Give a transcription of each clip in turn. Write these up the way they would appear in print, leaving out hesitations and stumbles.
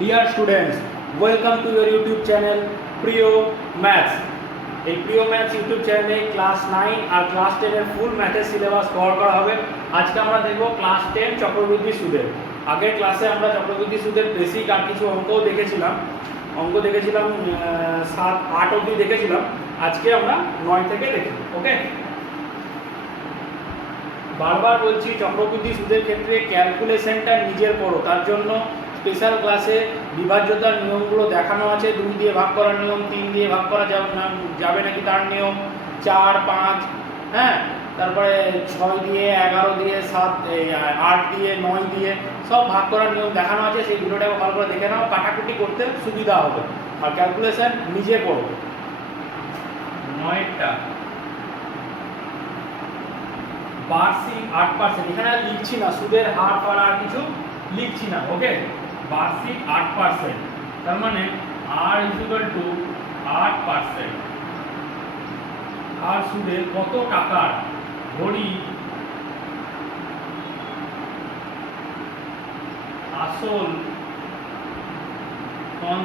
Dear students, welcome to your YouTube channel প্রিয় maths. এই প্রিয় ম্যাথস ইউটিউব চ্যানেলে ক্লাস 9 আর ক্লাস 10 এর ফুল ম্যাথের সিলেবাস কভার করা হবে। আজকে আমরা দেখব ক্লাস 10 চক্রবৃদ্ধি সুদের। আগের ক্লাসে আমরা চক্রবৃদ্ধি সুদের বেসিক আর কিছু অঙ্কও দেখেছিলাম 7, 8 অবধি দেখেছিলাম। আজকে আমরা 9 থেকে দেখি। ওকে, বারবার বলছি চক্রবৃদ্ধি সুদের ক্ষেত্রে ক্যালকুলেশনটা নিজের করো। তার জন্য স্পেশাল ক্লাসে বিভাজ্যতার নিয়মগুলো দেখানো আছে। 2 দিয়ে ভাগ করার নিয়ম, 3 দিয়ে ভাগ করা যাবে নাকি তার নিয়ম, 4, 5, হ্যাঁ, তারপরে 6 দিয়ে, 11 দিয়ে, 7, 8 দিয়ে, 9 দিয়ে সব ভাগ করার নিয়ম দেখানো আছে। সেই ভিডিওটাকে ভালো করে দেখে নাও, কাটাকুটি করতে সুবিধা হবে। আর ক্যালকুলেশন নিজে করো। 9টা বার্ষিক 8%, এখানে আর লিখছি না, সুদের হার ফার আর কিছু লিখছি না। ওকে, বার্ষিক 8%, তার মানে r = 8%। আর সুদে কত টাকার ধরি আসল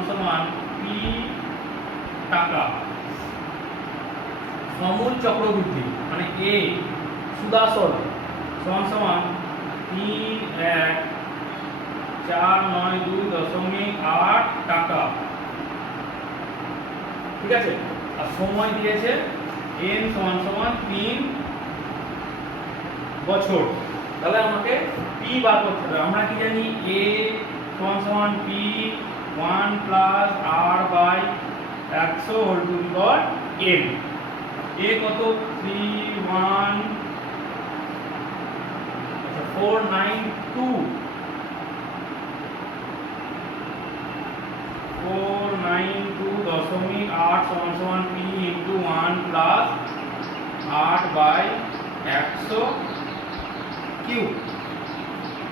সমান p টাকা সমূল চক্রবৃদ্ধি, মানে a সুদাসল সমান 3,1,492.8 টাকা। ঠিক আছে, আর সময় দিয়েছে n = 3 বছর। তাহলে আমাকে p বার করতে হবে। আমরা কি জানি a = p 1 + r/100 whole to the power n। a কত? 492.8 p × 1 + r/100 কিউব।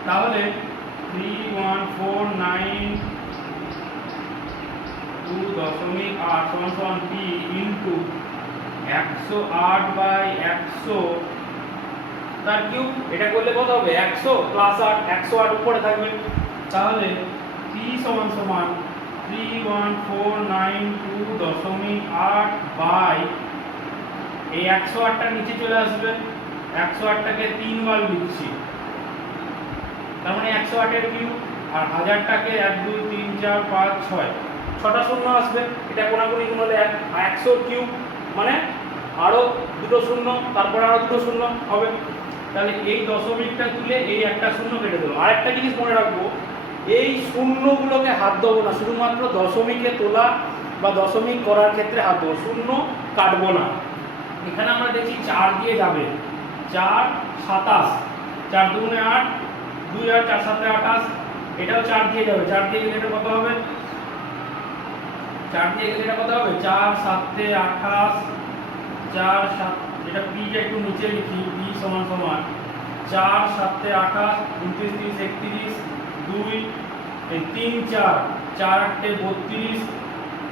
তাহলে 31492.8 p × 108/100 তার কিউব। এটা করলে কত হবে? 100 + 8, 108 উপরে থাকবে। তাহলে p = 31492.8 এই 108টা নিচে চলে আসবে। 108টাকে 3 বার লিখছি, তার মানে 108 এর কিউব। আর 1000টাকে 1, 2, 3, 4, 5, 6, 6টা শূন্য আসবে। এটা কোনাকুনি গুণ হলে 100 কিউব, মানে আরো দুটো শূন্য, তারপর আরো দুটো শূন্য হবে। তাহলে এই দশমিকটা তুলে এই একটা শূন্য কেটে দেবো। আরেকটা জিনিস মনে রাখবো, এই শূন্যগুলোকে হাত দেবো না, শুধুমাত্র দশমিকে তোলা বা দশমিক করার ক্ষেত্রে হাত দেবো, শূন্য কাটবো না। এখানে আমরা দেখছি 4 দিয়ে যাবে, 4, 27, 4 × 2 = 8, 2 আর 4, 7, 28, এটাও 4 দিয়ে যাবে। 4 দিয়ে গেলে এটা কত হবে? 4 দিয়ে গেলে এটা কত হবে? 4, 7, 28, 4, 7, এটা p টা একটু নিচে লিখি, p = 4, 7, 28, 29, 30, 31, 2, 3, 4, 4, 8, 32,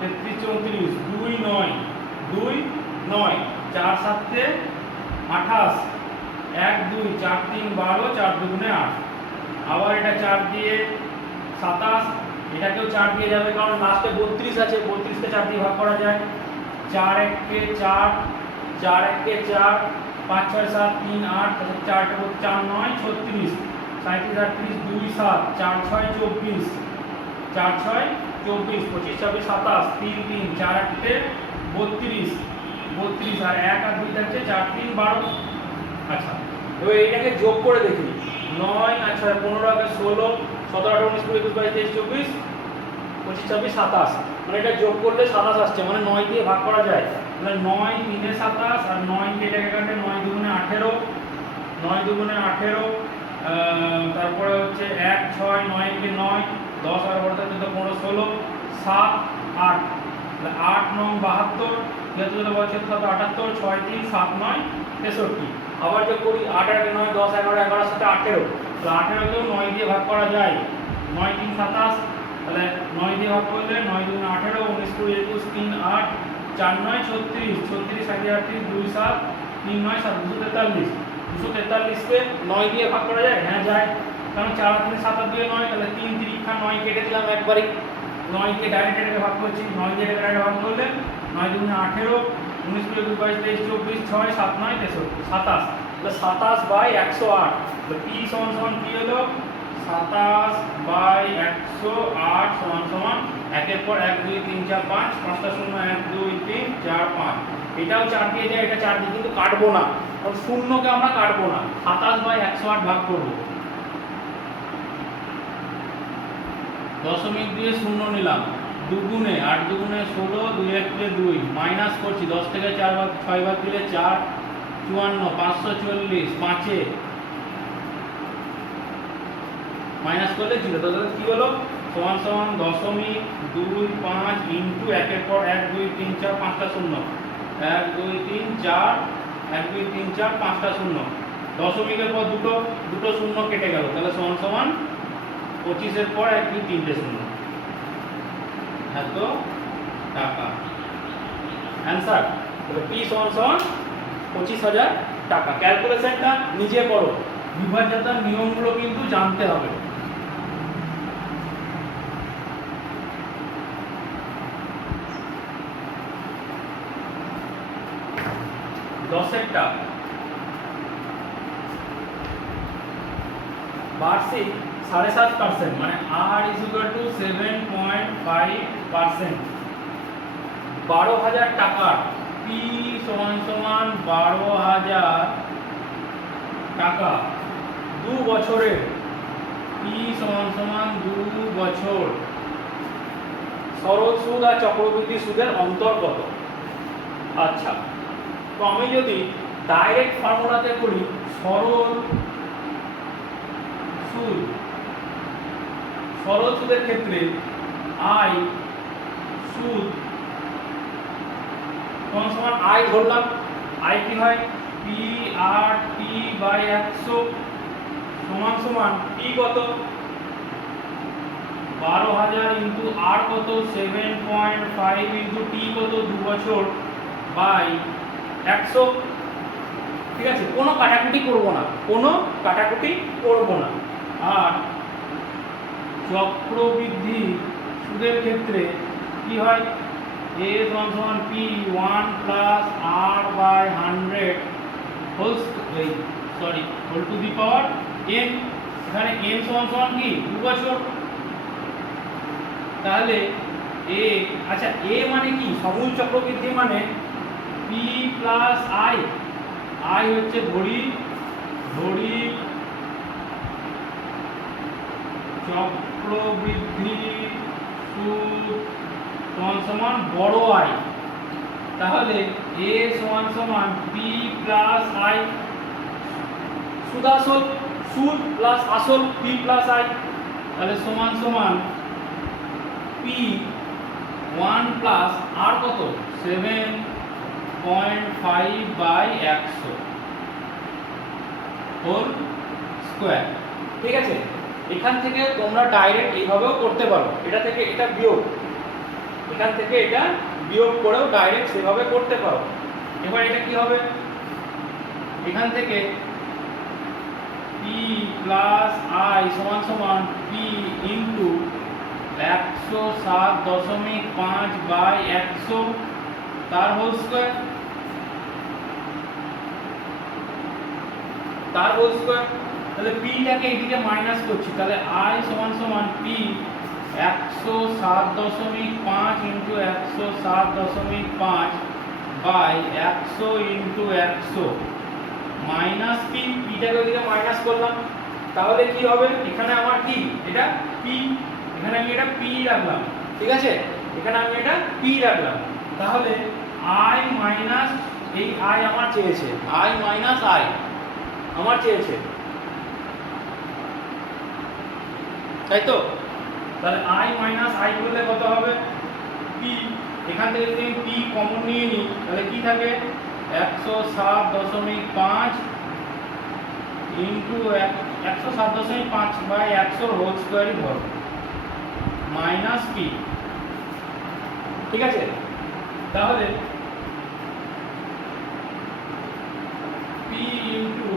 33, 34, 2, 9, 2, 9, 4, 7, 28, 1, 2, 4, 3, 12, 4, 2 × 8। আবার এটা 4 দিয়ে 27, এটাকেও 4 দিয়ে যাবে, কারণ লাস্টে 32 আছে, 32কে 4 দিয়ে ভাগ করা যায়। 4, 1, 4, 4, 1, 4, 5, 6, 7, 3, 8, 4, 4, 9, 36, 37, 38, 2, 7, 4, 6, 24, 4, 6, 24, 25, 26, 27, 3, 3, 4, 8, 32, 32, আর 1 আর 2 থাকছে, 4, 3, 12। আচ্ছা, এবার এটাকে যোগ করে দেখি। 9, আচ্ছা 15, 16, 17, 18, 19, 20, 21, 22, 23, 24, 25, 26, 27, মানে এটা যোগ করলে 27 আসছে, মানে 9 দিয়ে ভাগ করা যায়। তাহলে 9, 3, 27, আর 9 কে এটাকে কাটে, 9, 2, 18, 9, 2, 18, তারপরে হচ্ছে 1, 6, 9, 9, 10 আর 12, 14, 15, 16, 7, 8, তাহলে 8, 9, 72, 77, 72, 78, 6, 3, 7, 9, 63। আবার যোগ করি, 8, 8, 9, 10, 11, 11, 7, 18, তাহলে 18কেও 9 দিয়ে ভাগ করা যায়। 9, 3, 27, তাহলে 9 দিয়ে ভাগ করলে 9, 2, 18, 19, 20, 21, 3, 8, 4, 9, 36, 36, 38, 2, 7, 3, 9, 7, 243। 243কে 9 দিয়ে ভাগ করা যায়? হ্যাঁ যায়। কারণ 4 আর 3 7 আর 2 9, তাহলে 3 3 9 কেটে দিলাম একবারে। 9 কে ডাইরেক্ট এটাকে ভাগ করছি, 9 দিয়ে এটাকে ডাইরেক্ট ভাগ করলে 9 দুগুণে 18, 19 + 2 22 23 24 6 7 9 63 27, তাহলে 27/108। তো p সমান কি হলো 27/108 সমান একের পর 1 2 3 4 5, 5টা শূন্য 1 2 3 4 5, এটাও 4 দিয়ে যায়, এটা 4 দিয়ে, কিন্তু কাটবো না কারণ শূন্যকে আমরা কাটবো না, 27/108 ভাগ করব। দশমিক দিয়ে শূন্য নিলাম, দুগুণে 8 দুগুণে 16, 2 1 2, মাইনাস করছি 10 থেকে 4 ভাগ 6 ভাগ দিলে 4 54, 540, 5 মাইনাস করলে 0, তাহলে কি হলো সমান 0.25 ইনটু একের পর 1 2 3 4 5টা শূন্য 1 2 3 4 1 2 3 4 5টা শূন্য, দশমিকের পর দুটো শূন্য কেটে গেল, তাহলে সমান 25 এর পর 1 2 3টে শূন্য, এত টাকা অ্যানসার। তাহলে p সমান 25,000 টাকা। ক্যালকুলেশনটা নিজে করো, বিভাজ্যতার নিয়মগুলো কিন্তু জানতে হবে। দশেরটা বার্ষিক 7.5%, মানে r = 7.5%। 12,000 টাকার p সমান 12,000 টাকা 2 বছরের p সমান 2 বছর সরল সুদ আর চক্রবৃদ্ধি সুদের অন্তর কত? আচ্ছা, তো আমি যদি ডাইরেক্ট ফর্মুলাতে করি, সরল সুদের ক্ষেত্রে i সুদ সমান i ধরলাম, i কি হয় p/100 সমান p কত 12,000 ইনটু r কত 7.5 ইনটু t কত 2 বছর বাই 100। ঠিক আছে, কোনো কাটাকুটি করব না। আর চক্রবৃদ্ধি সুদের ক্ষেত্রে কি হয় a সমান p 1 plus r/100 whole to the power n। এখানে n সমান কি 2 বছর, তাহলে a, আচ্ছা a মানে কি সমূল চক্রবৃদ্ধি, মানে p প্লাস i, i হচ্ছে ধরি চক্রবৃদ্ধি সুদ সমান বড় i, তাহলে a সমান p প্লাস i, সুদ প্লাস আসল p প্লাস i, তাহলে সমান p 1 প্লাস r কত 7.5/100 হোল স্কয়ার। ঠিক আছে, এখান থেকে তোমরা ডাইরেক্ট এইভাবেও করতে পারো, এটা থেকে এটা বিয়োগ, এখান থেকে এটা বিয়োগ করেও ডাইরেক্ট সেভাবে করতে পারো। এবার এটা কি হবে, এখান থেকে p প্লাস i সমান p ইনটু 107.5/100 তার হোল স্কয়ার, তাহলে p টাকে এইদিকে মাইনাস করছি, তাহলে i সমান p 107.5 into 107.5 by 100 into 100 minus p, টাকে ওইদিকে মাইনাস করলাম, তাহলে কি হবে এখানে আমার কি এটা p, এখানে আমি এটা p রাখলাম। ঠিক আছে, এখানে আমি এটা p রাখলাম, তাহলে i মাইনাস এই i আমার চেয়েছে, i মাইনাস i আমার চেয়েছে, তাই তো? তাহলে i মাইনাস i করলে কত হবে p, এখান থেকে যদি p কমন নিয়ে নিই তাহলে কি থাকে 107.5 ইনটু 107.5/100 হোল স্কয়ারই ধরো মাইনাস p। ঠিক আছে, তাহলে p ইনটু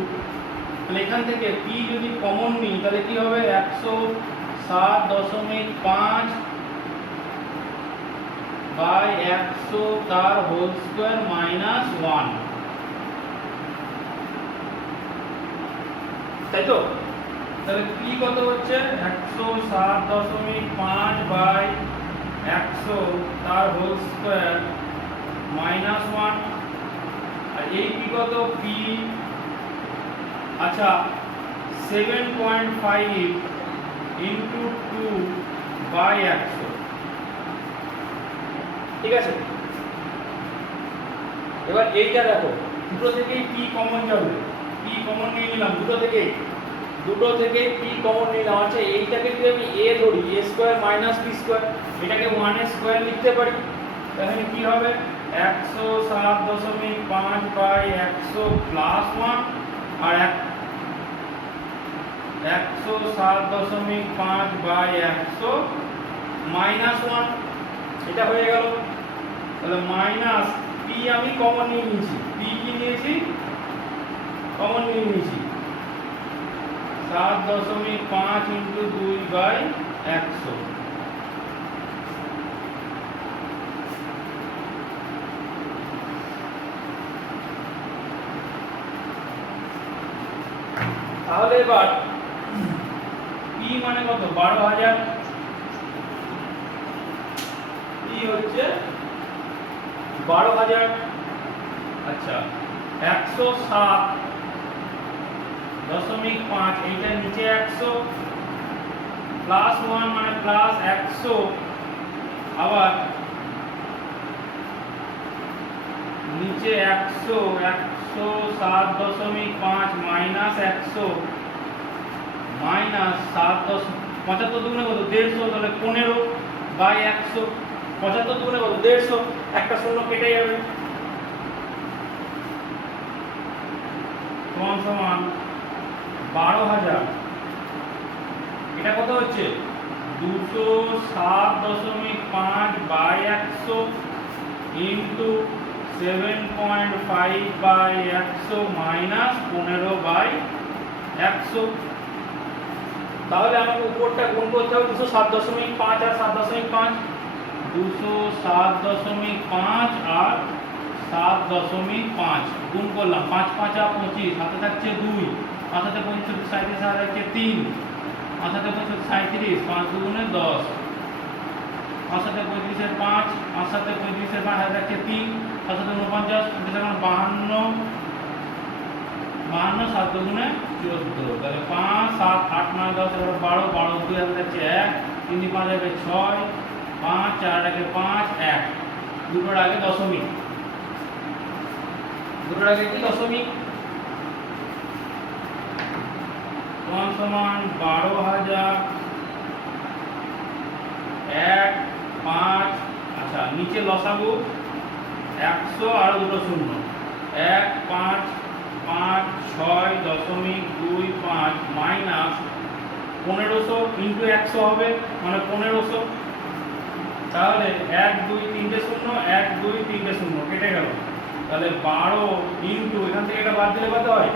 তাহলে এখান থেকে পি যদি কমন নিই তাহলে কি হবে 107.5 বাই 100 তার হোল স্কয়ার মাইনাস 1, তাই তো? তাহলে পি কত হচ্ছে 107.5 বাই 100 তার হোল স্কয়ার মাইনাস 1, আর এই পি কত পি, আচ্ছা 7.5 ইন্টু 2 বাই 100, ঠিক আছে? এবার এইটা দেখো, দুটো থেকেই পি কমন যাবে, পি কমন নিয়ে নিলাম দুটো থেকেই পি কমন নিলাম। আচ্ছা এইটাকে যদি আমি এ ধরি, এ স্কয়ার মাইনাস বি স্কয়ার, এটাকে 1 এর স্কয়ার লিখতে পারি। তাহলে কি হবে 107.5 বাই 100 প্লাস 1 আর 107.5 বাই 100 মাইনাস 1, এটা হয়ে গেল। তাহলে মাইনাস পি আমি কমন নিয়ে নিয়েছি, পি কি নিয়েছি কমন নিয়ে নিয়েছি 7.5 ইন্টু 2 বাই 100, তাহলে এবার পি মানে কত 12,000, পি হচ্ছে 12,000। আচ্ছা 107.5 এইটা নিচে 100 প্লাস 1 মানে প্লাস 100, আবার নিচে 100 107.5 মাইনাস 100 মাইনাস 75 দুগুণে কত 150, তাহলে 15 বাই 100, 75 দুগুণে কত 150, একটা শূন্য কেটে যাবে, সমান সমান 12,000। এটা কত হচ্ছে 207.5 by 100 into 7.5 by 100 minus 15 by 100। তাহলে আমাকে উপরটা গুণ করতে হবে 207.5 আর 7.5, 207.5 আর 7.5 গুণ করলাম, 5 5 25, হাতে থাকছে 2, 5 হাতে 35 37, হাতে থাকছে 3, 5 হাতে 35 37, 5 দুগুণে 10, 5 হাতে 35 এর 5, 5 হাতে 35 এর 5, হাতে থাকছে 3, 5 হাতে 49, 52, 52 7 দুগুণে 14, তাহলে 5 7 8 9 10 11 12, 12 2 হাতে থাকছে 1, 3 5 এর 6, 5 4 এর 5 1, দুটোর আগে দশমিক, দুটোর আগে কি দশমিক, সমান সমান 12,000 1 5, আচ্ছা নিচে লসাগু 100 আর দুটো শূন্য 1 5 5 6.25 মাইনাস 1500 ইন্টু 100 হবে মানে 1500, তাহলে 1 2 3টে শূন্য 1 2 3টে শূন্য কেটে গেল, তাহলে 12 ইন্টু এখান থেকে এটা বাদ দিলে কত হয়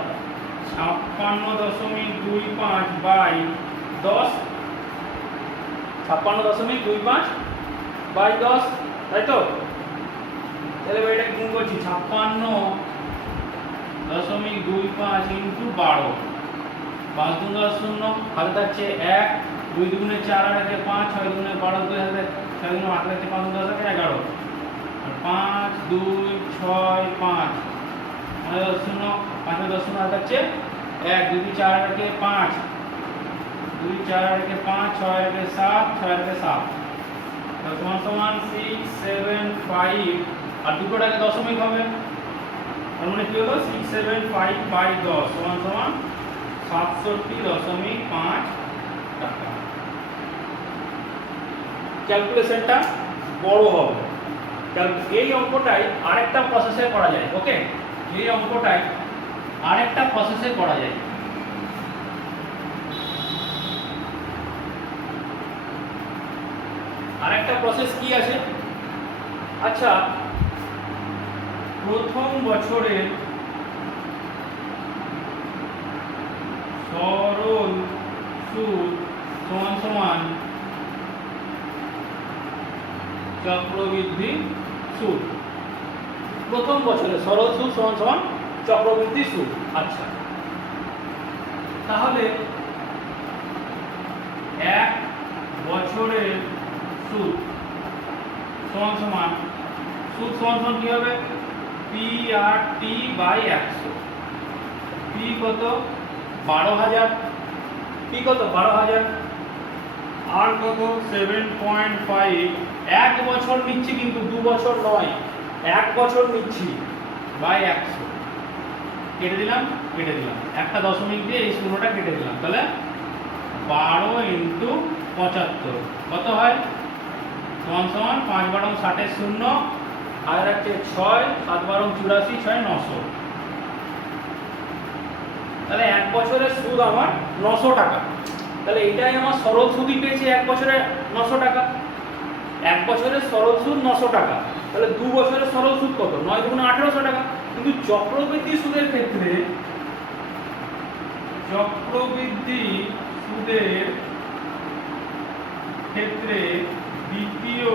56.25 বাই 10, 56.25 বাই 10, তাই তো? তাহলে এটা গুণ করছি 56.25 ইন্টু 12, 5 2 10 0, হাতে থাকছে 1, 2 দুগুণে 4 আর 1 5, 6 দুগুণে 12 2 হাতে 6 দুগুণে 8 থাকছে 5 10 11, আর 5 2 6 5 10 0, 5 10 0 হাতে থাকছে 1, 2 4 আর 5, 2 4 আর 5, 6 আর 7, 6 আর 7, সমান সমান 6 7 5, আর দুটোর আগে দশমিক হবে, তার মানে কি হলো 6 7 5 বাই 10 সমান সমান 67.5 টাকা। ক্যালকুলেশনটা বড় হবে, এই অঙ্কটাই আরেকটা প্রসেসে করা যায়। ওকে, এই অঙ্কটাই আরেকটা প্রসেসে করা যায়। আরেকটা প্রসেস কি আছে, আচ্ছা প্রথম বছরের সরল সুদ সমান সমান চক্রবৃদ্ধি সুদ। প্রথম বছরে সরল সুদ সমান সমান চক্রবৃদ্ধি সুদ। আচ্ছা, তাহলে এক বছরের সুদ সমান সমান সুদ সমান সমান কি হবে? P R T by 100। P কত? 12,000। পি কত? 12,000। আর কত? 7.5। এক বছর নিচ্ছি কিন্তু 2 বছর নয়, এক বছর নিচ্ছি বাই 100। কেটে দিলাম, কেটে দিলাম, একটা দশমিক দিয়ে এই শূন্যটা কেটে দিলাম। তাহলে 12 ইন্টু 75 কত হয়? সমান সমান 5 বারং 60 শূন্য, আর হচ্ছে 6, 7 বারং 84, 6 900। তাহলে এক বছরের সুদ আমার 900 টাকা। তাহলে এটাই আমার সরল সুদই পেয়েছি এক বছরে 900 টাকা। এক বছরের সরল সুদ 900 টাকা। তাহলে 2 বছরের সরল সুদ কত? 9 দুগুণে 1800 টাকা। কিন্তু চক্রবৃদ্ধি সুদের ক্ষেত্রে দ্বিতীয়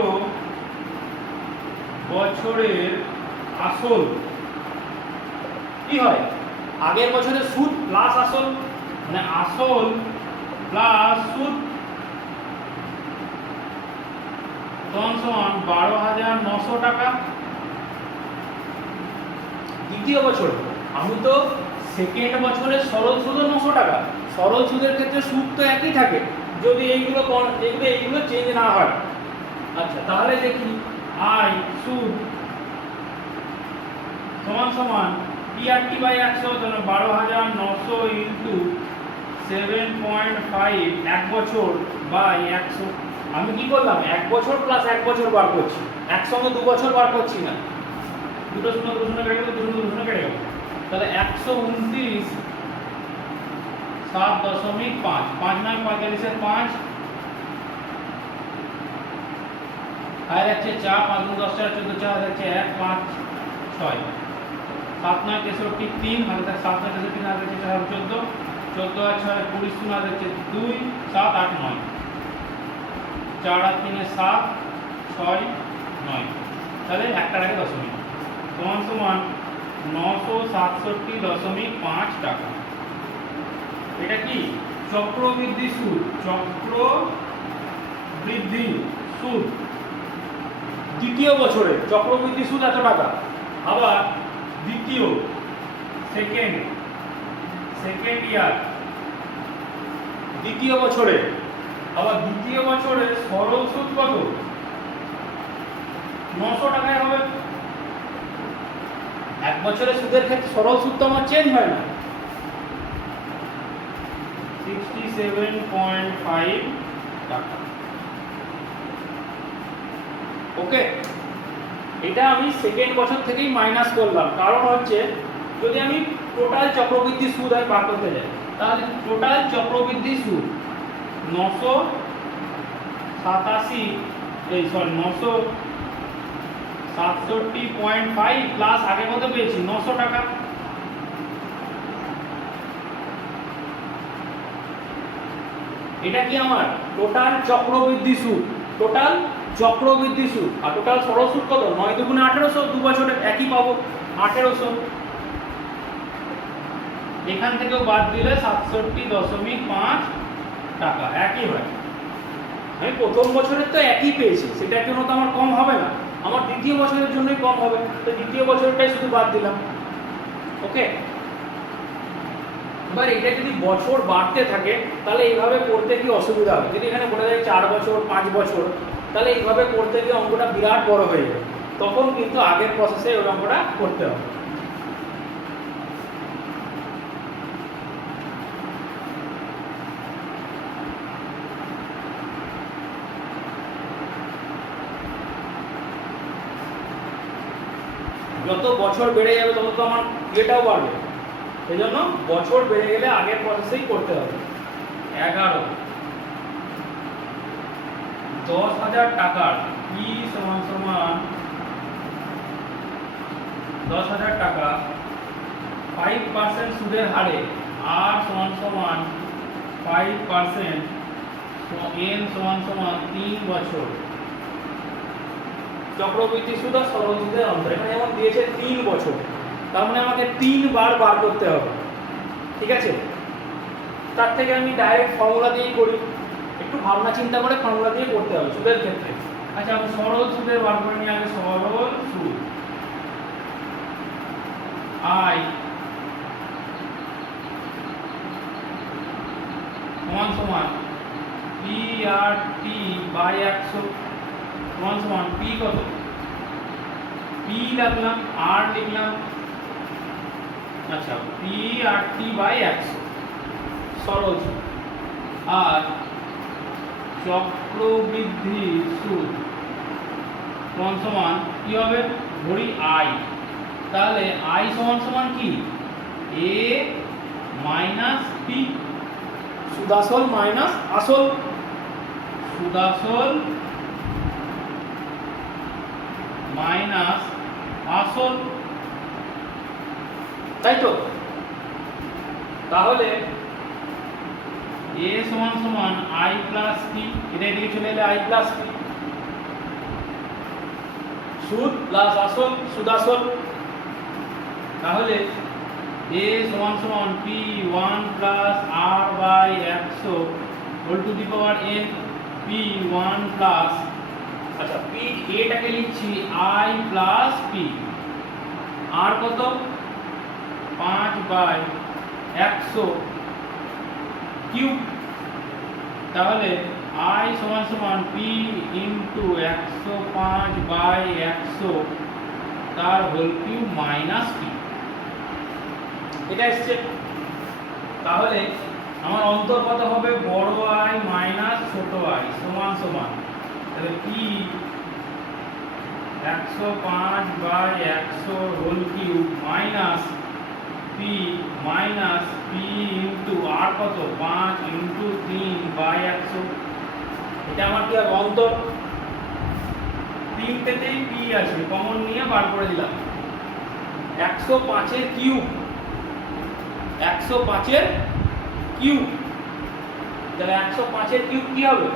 বছরের আসল কি হয়? আগের বছরের সুদ প্লাস আসল, মানে আসল প্লাস সুদ সমান 12,900 টাকা। দ্বিতীয় বছর, আমি তো সেকেন্ড বছরের সরল সুদও 900 টাকা। সরল সুদের ক্ষেত্রে সুদ তো একই থাকে যদি এইগুলো চেঞ্জ না হয়। আচ্ছা, তাহলে দেখি আই সুদ সমান সমান পিআরটি বাই 100, তাহলে 12,900 ইন্টু 7.5 এক বছর বাই 100। আমি কি করলাম? এক বছর প্লাস এক বছর বার করছি, একসঙ্গে 2 বছর বার করছি না। দুটো শূন্য কেটে গেল, দুটো শূন্য কেটে গেল। তাহলে 129 7.5, 5 9 45 5, আর হচ্ছে 4, 5 গুণ 10 4 14, 4 হচ্ছে 1 5 6, 7 9 63 3, আর 7 9 63, আর হচ্ছে 4 14, 14 আর 6 20 শূন্য, আর হচ্ছে 2 7 8 9, 4 আর 3 7 6 9। তাহলে একটার আগে দশমিক সমান সমান 967.5 টাকা। এটা কি? চক্রবৃদ্ধি সুদ। চক্রবৃদ্ধি সুদ দ্বিতীয় বছরে চক্রবৃদ্ধি সুদ এত টাকা। আবার দ্বিতীয় সেকেন্ড ইয়ার দ্বিতীয় বছরে, আবার দ্বিতীয় বছরে সরল সুদ কত? 900 টাকায় হবে। এক বছরের সুদের ক্ষেত্রে সরল সুদ তো আমার চেঞ্জ হয় না। 67.5 টাকা। ওকে, এটা আমি সেকেন্ড বছর থেকেই মাইনাস করলাম, কারণ হচ্ছে যদি আমি টোটাল চক্রবৃদ্ধি সুদ আমি বার করতে যাই, তাহলে টোটাল চক্রবৃদ্ধি সুদ 967.5 প্লাস আগে কত পেয়েছি? 900 টাকা। এটা কি আমার টোটাল চক্রবৃদ্ধি সুদ, টোটাল চক্রবৃদ্ধি সুদ। আর টোটাল সরল সুদ কত? 9 দুগুণে 1800, 2 বছরে একই পাবো 1800। এখান থেকেও বাদ দিলে 67.5 টাকা একই হয়। আমি প্রথম বছরের তো একই পেয়েছি, সেটার জন্য তো আমার কম হবে না, আমার দ্বিতীয় বছরের জন্যই কম হবে। তো দ্বিতীয় বছরটাই শুধু বাদ দিলাম। ওকে, এবার এটা যদি বছর বাড়তে থাকে তাহলে এইভাবে করতে কি অসুবিধা হবে? যদি এখানে বলে যায় 4 বছর 5 বছর, তাহলে এইভাবে করতে গিয়ে অঙ্কটা বিরাট বড় হয়ে যাবে। তখন কিন্তু আগের প্রসেসে ওই অঙ্কটা করতে হবে। যত বছর বেড়ে যাবে তত তো আমার ইয়েটাও বাড়বে, সেই জন্য বছর বেড়ে গেলে আগের প্রসেসেই করতে হবে। 11 10,000 টাকার ই সমান সমান 10,000 টাকা 5% সুদের হারে r সমান সমান 5%, n সমান সমান 3 বছর। চক্রবৃদ্ধি সুদ আর সরল সুদের অন্তর এখানে যেমন দিয়েছে 3 বছর, তার মানে আমাকে 3 বার বার করতে হবে, ঠিক আছে। তার থেকে আমি ডাইরেক্ট ফর্মুলা দিয়েই করি, একটু ভাবনা চিন্তা করে ফর্মুলা দিয়ে করতে হবে সুদের ক্ষেত্রে। আচ্ছা, আমি সরল সুদের বার করে নিয়ে আগে সরল সুদ i সমান সমান p/100 সমান সমান p কত, p লিখলাম r লিখলাম, আচ্ছা p/100 সরল সুদ। আর চক্রবৃদ্ধি সুদ সমান সমান কি হবে, ধরি i, তাহলে i সমান সমান কি a মাইনাস p, সুদাসল মাইনাস আসল, সুদাসল মাইনাস আসল, তাই তো। তাহলে a সমান সমান i প্লাস p, এটা এদিকে চলে এলে i প্লাস p, সুদ প্লাস আসল সুদাসল। তাহলে a সমান সমান p1 plus r by 100 whole to the power n, p1 plus, আচ্ছা p এটাকে লিখছি i প্লাস p, r কত 5/100 কিউব, তাহলে i সমান সমান p ইনটু 105/100 তার হোল কিউব মাইনাস p, এটা এসছে। তাহলে আমার অন্তর কত হবে, বড় i মাইনাস ছোট i সমান সমান, তাহলে p 105/100 whole cube minus p minus p into r কত 5 ইনটু 3/100, এটা আমার কি হবে অন্তর। 3 তেতেই p আছে, কমন নিয়ে বার করে দিলাম। 105 এর কিউব, 105 এর কিউব, তাহলে 105 এর কিউব কি হবে,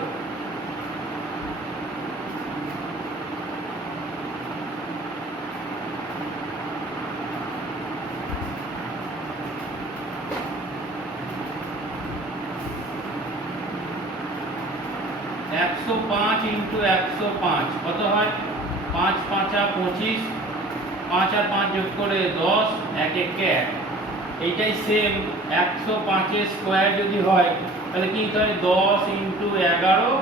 একশো 5 ইন্টু 105 কত হয়, 5 5 25, 5 আর 5 যোগ করে 10, 1 1 1, এইটাই সেম 105 এর স্কয়ার যদি হয় তাহলে কি হয় 10 ইন্টু 11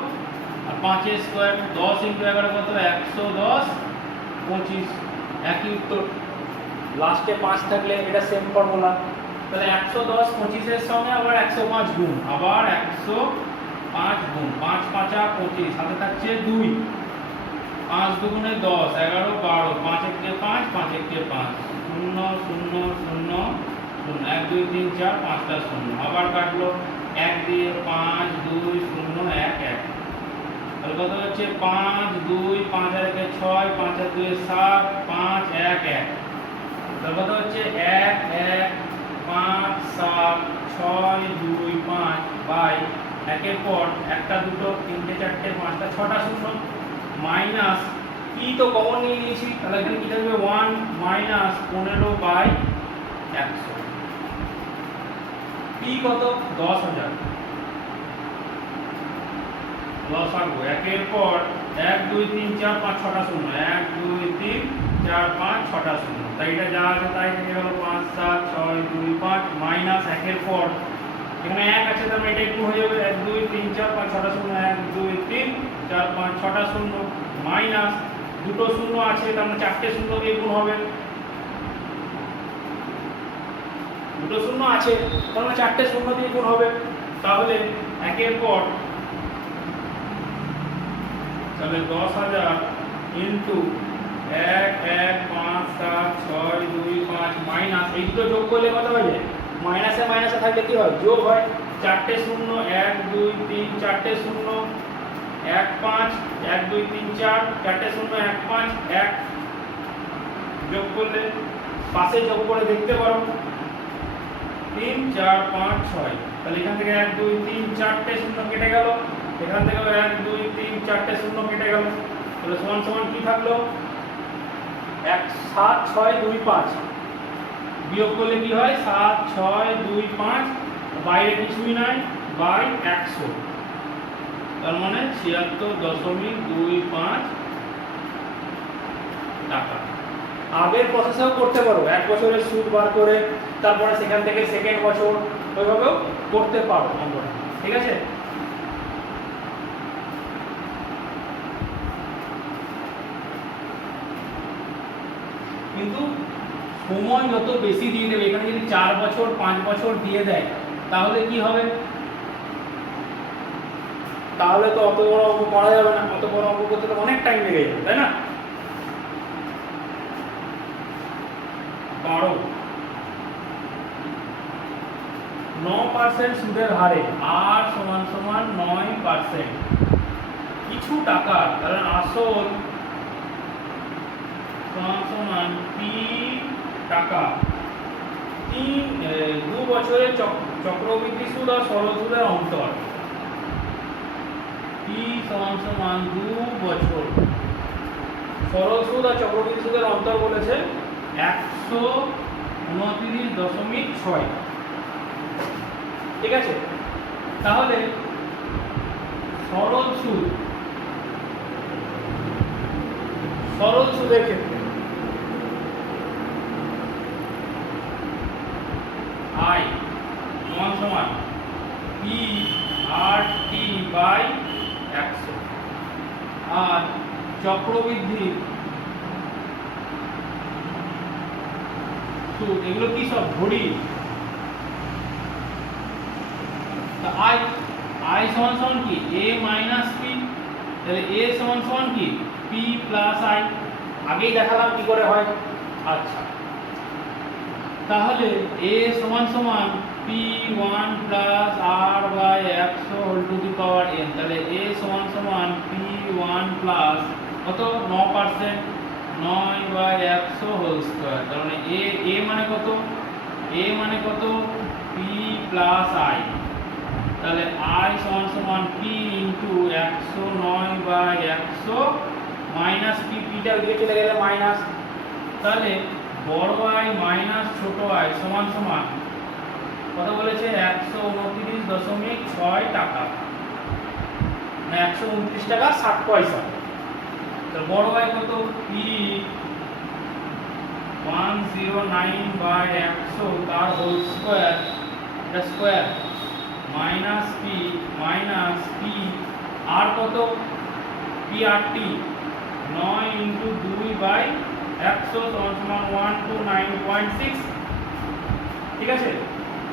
আর 5 এর স্কয়ার, 10 ইন্টু 11 কত 110 25, একই উত্তর। লাস্টে 5 থাকলে এটা সেম ফর্মুলা, তাহলে 110 25 এর সঙ্গে আবার 105 গুণ, আবার 105 গুণ, 5 5 25, সাথে থাকছে 2, 5 দুগুণে 10, 11 12, 5 একে 5, 5 একে 5, 0 0 0 0, 1 2 3 4 5টা 0, আবার কাটলো 1 দিয়ে 5 2 0 1 1, তাহলে কত হচ্ছে 5 2 5 আর 1 6, 5 আর 2 7, 5 1 1, তাহলে কত হচ্ছে 1 1 5 7 6 2 5 বাই একের পর একটা দুটো তিনটে চারটে পাঁচটা ছটা শূন্য, মাইনাস কি তো কমন নিয়ে নিয়েছি, তাহলে এখানে কি থাকবে 1 মাইনাস 15/100, পি কত 10,000, লসাগু একের পর 1 2 3 4 5 6টা শূন্য, 1 2 3 4 5 6টা শূন্য, তাই এটা যা আছে তাই থেকে গেল 5 7 6 2 5 মাইনাস একের পর এখানে 1 আছে তার মানে এটা একটু হয়ে যাবে 1 2 3 4 5 6টা শূন্য, 1 2 3 4 5 6টা শূন্য, মাইনাস দুটো শূন্য আছে তার মানে চারটে শূন্য দিয়ে গুণ হবে, দুটো শূন্য আছে তার মানে চারটে শূন্য দিয়ে গুণ হবে, তাহলে একের পর তাহলে 10,000 ইনটু 1 1 5 7 6 2 5 মাইনাস এই দুটো যোগ করলে কত হয়ে যায়, মাইনাসে মাইনাসে থাকলে কি হয় যোগ হয়, চারটে শূন্য 1 2 3 চারটে শূন্য 1 5 1 2 3 4 চারটে শূন্য 1 5 1 যোগ করলে পাশে যোগ করে দেখতে পারো 3 4 5 6, তাহলে এখান থেকে 1 2 3 4টে শূন্য কেটে গেল, এখান থেকে 1 2 3 4টে শূন্য কেটে গেল, তাহলে সমান সমান কি থাকলো 1 7 6 2 5, বিয়োগ করলে কি হয় 7 6 2 5, বাইরে কিছুই নাই বাই 100, তার মানে 76.25 টাকা। আগের প্রসেসেও করতে পারো, 1 বছরের সুদ বার করে তারপরে সেখান থেকে সেকেন্ড বছর ওইভাবেও করতে পারো অঙ্কটা, ঠিক আছে। কিন্তু সময় যত বেশি দিয়ে দেবে, এখানে যদি 4 বছর 5 বছর দিয়ে দেয় তাহলে কি হবে, তাহলে তো অত বড় অঙ্ক করা যাবে না, অত বড় অঙ্ক করতে তো অনেক টাইম লেগে যাবে, তাই না। 9% সুদের হারে আর সমান সমান 9%, কিছু টাকা, কারণ আসল সমান সমান পি টাকা, 2 বছরের চক্রবৃদ্ধি সুদ আর সরল সুদের অন্তর, পি সমান সমান 2 বছর, সরল সুদ আর চক্রবৃদ্ধি সুদের অন্তর বলেছে 129.6, ঠিক আছে। তাহলে সরল সুদের ক্ষেত্রে আই সমান সমান পি আর টি বাই 100, আর চক্রবৃদ্ধি সুদ এগুলো কি সব ঘড়ি, আই সমান সমান কি এ মাইনাস পি, তাহলে এ সমান সমান কি পি প্লাস আই, আগেই দেখালাম কি করে হয়। আচ্ছা, তাহলে এ সমান সমান P one plus R by 100 whole to the power N, তাহলে এ সমান সমান পি ওয়ান প্লাস কত 9%, 9/100 হোল স্কয়ার, তার মানে এ মানে কত, এ মানে কত পি প্লাস আই, তাহলে আই সমান সমান পি ইন্টু 109/100 মাইনাস পি, পিটা দিকে চলে গেলে মাইনাস, তাহলে বড় আই মাইনাস ছোট আই সমান সমান কত বলেছে 129.6 টাকা, মানে 129 টাকা 60 পয়সা। তো বড় আই কত পি 109/100 তার হোল স্কয়ার, এটা স্কয়ার, মাইনাস পি আর কত পি আর টি 9 ইন্টু 2/100 সমান সমান 129.6, ঠিক আছে।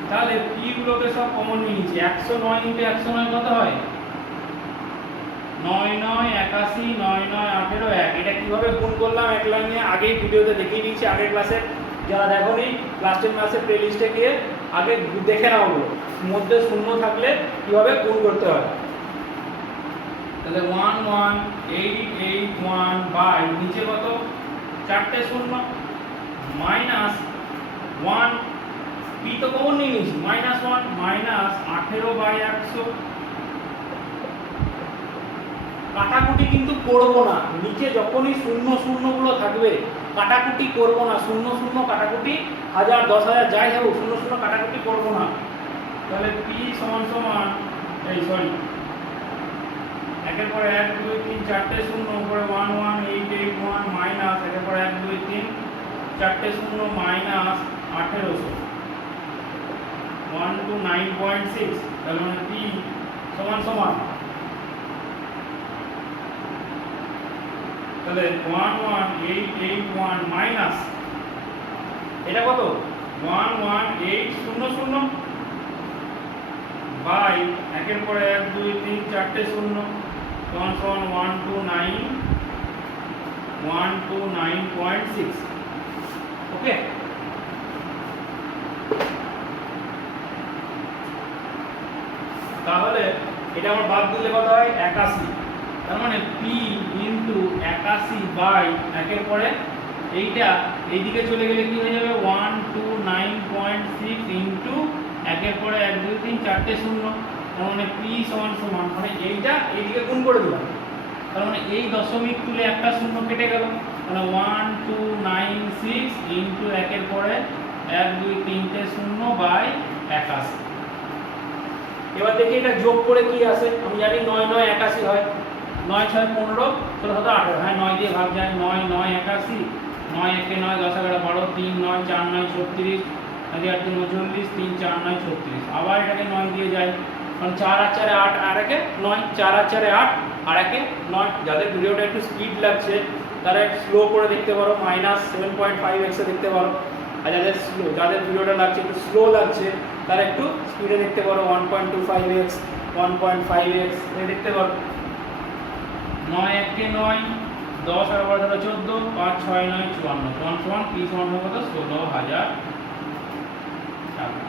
তাহলে পি গুলোকে সব কমন নিয়ে নিচ্ছি, 109 ইন্টু 109 কত হয় 9 9 81, 9 9 18 1, এটা কিভাবে গুণ করলাম এক লাইনে আগেই ভিডিওতে দেখিয়ে দিয়েছি, আগের ক্লাসে যারা দেখোনি ক্লাস 10 ক্লাসে প্লে লিস্টে গিয়ে আগে দেখে নাও, ওগুলো মধ্যে শূন্য থাকলে কিভাবে গুণ করতে হয়। তাহলে 11881 বাই নিচে কত 4টে শূন্য মাইনাস 1, পি তো কমন নিয়ে নিয়েছি, -1 মাইনাস 18/100, কাটাকুটি কিন্তু করব না, নিচে যখনই শূন্য শূন্যগুলো থাকবে কাটাকুটি করব না, শূন্য শূন্য কাটাকুটি 1000 10,000 যাই হোক শূন্য শূন্য কাটাকুটি করব না। তাহলে পি সমান সমান এই সরি একের পরে 1 2 3 4টে শূন্য, উপরে 11881 মাইনাস একের পরে 1 2 3 4টে শূন্য মাইনাস 1800 129.6, তাহলে মানে পি সমান সমান তাহলে 11881 মাইনাস এটা কত 11800 বাই একের পরে 1 2 3 4টে শূন্য সমান সমান 129.6, ওকে। তাহলে এটা আমার বাদ দিলে কত হয় 81, তার মানে পি ইন্টু 81 বাই একের পরে এইটা এইদিকে চলে গেলে কি হয়ে যাবে 129.6 ইন্টু একের পরে 1 2 3 4টে শূন্য, তার মানে p সমান সমান মানে এইটা এইদিকে গুণ করে দিলাম, তার মানে এই দশমিক তুলে একটা শূন্য কেটে গেল, মানে 1 2 9 6 ইনটু একের পরে 1 2 3টে শূন্য বাই 81। এবার দেখি এটা যোগ করে কি আসে। আমি জানি 9 9 81 হয়, 9 6 15 16 17 18, হ্যাঁ 9 দিয়ে ভাগ যায়, 9 9 81, 9 1 9 10 11 12, 3 9 4 9 36, 8 3 39, 3 4 9 36, আবার এটাকে 9 দিয়ে যায়, কারণ 4 আর 4 8 আর একে 9, 4 আর 4 8 আর একে 9। যাদের ভিডিওটা একটু স্পিড লাগছে তারা একটু স্লো করে দেখতে পারো, -7.5x এ দেখতে পারো, আর যাদের ভিডিওটা লাগছে একটু স্লো লাগছে তারা একটু স্পিডে দেখতে পারো, 1.25x 1.5x এ দেখতে পারো। 9 1 কে 9, 10 আর 12 14, 5 6 9 54, সমান p সমান কত 16,000 টাকা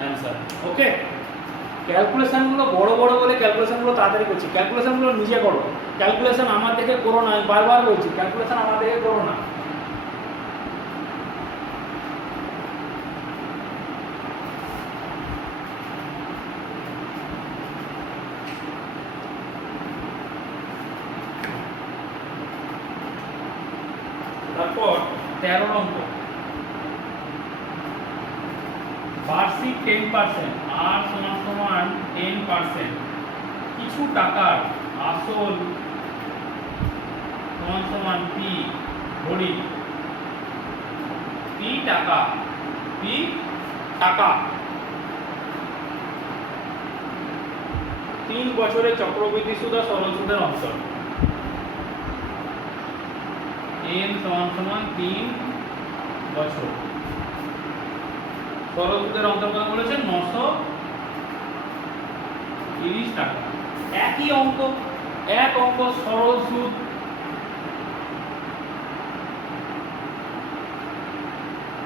অ্যানসার। ওকে, ক্যালকুলেশন গুলো বড় বড় বলে ক্যালকুলেশন গুলো তাড়াতাড়ি করছি, ক্যালকুলেশন গুলো নিজে করো, ক্যালকুলেশন আমার থেকে করো না, আমি বারবার বলছি ক্যালকুলেশন আমার থেকে করো না। তারপর 13 অঙ্ক, বার্ষিক 10%, আর সমান সমান 10%, কিছু টাকার আসল সমান সমান p ধরি, p টাকা 3 বছরের চক্রবৃদ্ধি সুদ আর সরল সুদের অন্তর, n সমান সমান 3 বছর, সরল সুদের অন্তর কত বলেছেন 930 টাকা। একই অঙ্ক, এক অঙ্ক সরল সুদ,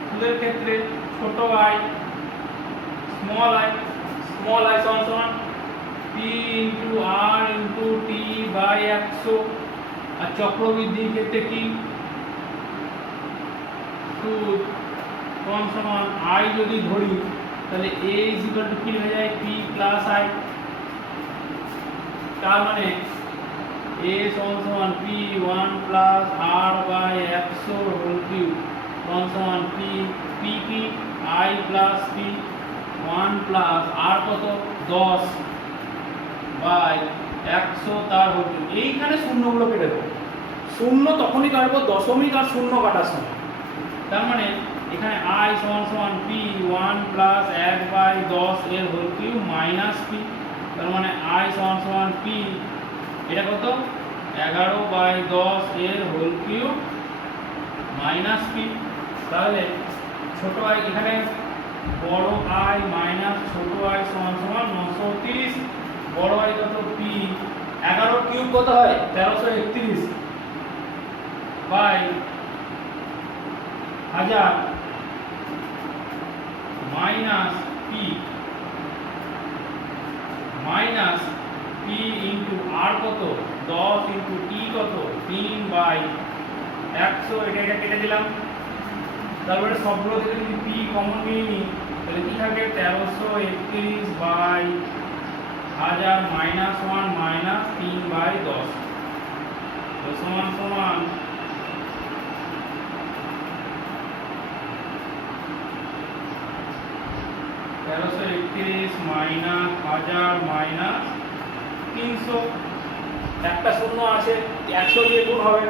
সুদের ক্ষেত্রে ছোট i স্মল i সমান সমান p into r into t by 100, আর চক্রবৃদ্ধির ক্ষেত্রে কি সুদ সমান সমান i যদি ধরি তাহলে a ইকুয়াল টু কি হয়ে যায় p প্লাস i, তার মানে a সমান সমান p 1 plus r by 100 whole cube সমান সমান p i plus p 1 plus r কত 10 বাই 100 তার হোল কিউব। এইখানে শূন্যগুলো কেটে দেবো, শূন্য তখনই কাটবো দশমিক আর শূন্য কাটার সময়, তার মানে এখানে i সমান সমান p 1 প্লাস 1 বাই 10 এর হোল কিউব মাইনাস p, তার মানে i সমান সমান p, এটা কত 11 বাই 10 এর হোল কিউব মাইনাস p। তাহলে ছোট i এখানে বড় i মাইনাস ছোট i সমান সমান 930, বড় i কত p 11 কিউব কত হয় 1331 by 1000 minus p into r কত 10 ইনটু t কত 3 বাই 100, এটা কেটে দিলাম। তারপরে সবগুলো থেকে যদি p কমন নিয়ে নিই তাহলে কি থাকে 1331 বাই 1000 মাইনাস 1 মাইনাস 3 বাই 10, তো সমান সমান 1331 মাইনাস 1000 মাইনাস 300, একটা শূন্য আছে 100 দিয়ে গুণ হবে,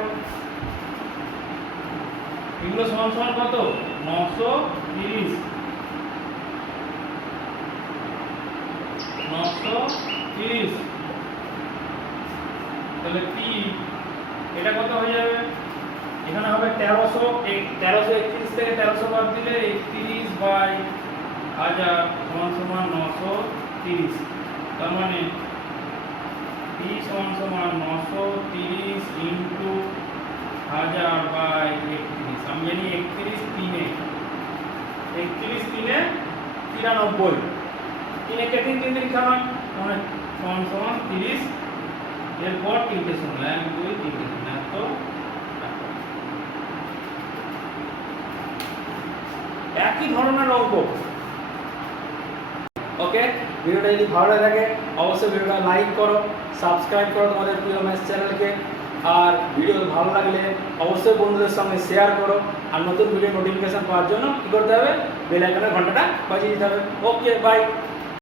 এগুলো সমান সমান কত 930, তাহলে p এটা কত হয়ে যাবে, এখানে হবে 1331 থেকে 1300 বাদ দিলে 31 বাই 1000 সমান সমান 930, তার মানে p সমান সমান 930 ইনটু 1000 বাই 31, আমি জানি 31 3 93, 3 কে 3 3 লিখা হয় মানে সমান সমান 30, এরপর তিনটে শূন্য 1 2 3টে শূন্য, তো একই ধরনের অঙ্ক। ওকে, ভিডিওটা যদি ভালো লাগে থাকে অবশ্যই ভিডিওটা লাইক করো, সাবস্ক্রাইব করো তোমাদের প্রিয় ম্যাথ চ্যানেলকে। আর ভিডিও ভালো লাগলে অবশ্যই বন্ধুদের সঙ্গে শেয়ার করো। আর নতুন ভিডিও নোটিফিকেশন পাওয়ার জন্য কী করতে হবে, বেল আইকনের ঘন্টাটা বাজিয়ে দিতে হবে। ওকে, বাই।